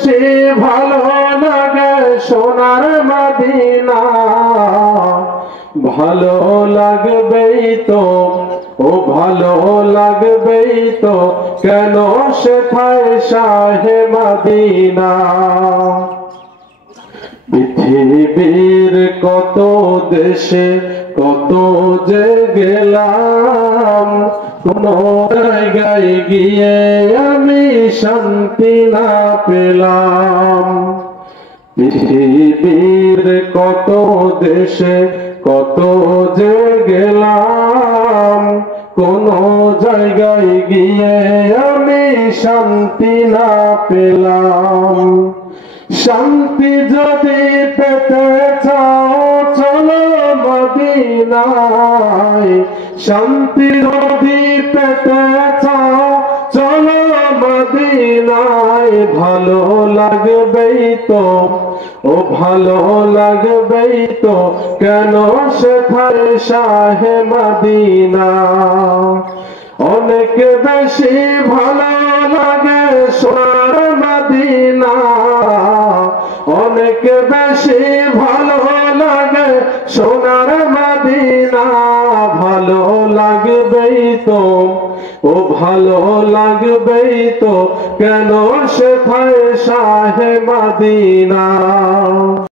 সে ভালো লাগে সোনার মদিনা, ভালো লাগবেই তো, ও ভালো লাগবেই তো, কেন সেথায় শাহে মদিনা। পৃথিবীর কত দেশে কত যে গেলাম, কোন জায়গায় গিয়ে আমি শান্তি না পেলাম। পৃথিবীর কত দেশে কত যে গেলাম, কোন জায়গায় গিয়ে আমি শান্তি না পেলাম। শান্তি যদি পেতে চাও চলো মদিনায়, শান্তি যদি পেতে চাও চলো মদিনায়। ভালো লাগবেই তো, ও ভালো লাগবেই তো, কেন সেথায় শাহে মদিনা। অনেক বেশি ভালো লাগে সোনার মদিনা, অনেক বেশি ভালো লাগে সোনার মদিনা। ভালো লাগবেই তো, ও ভালো লাগবেই তো, কেন সেথায় শাহে মদিনা।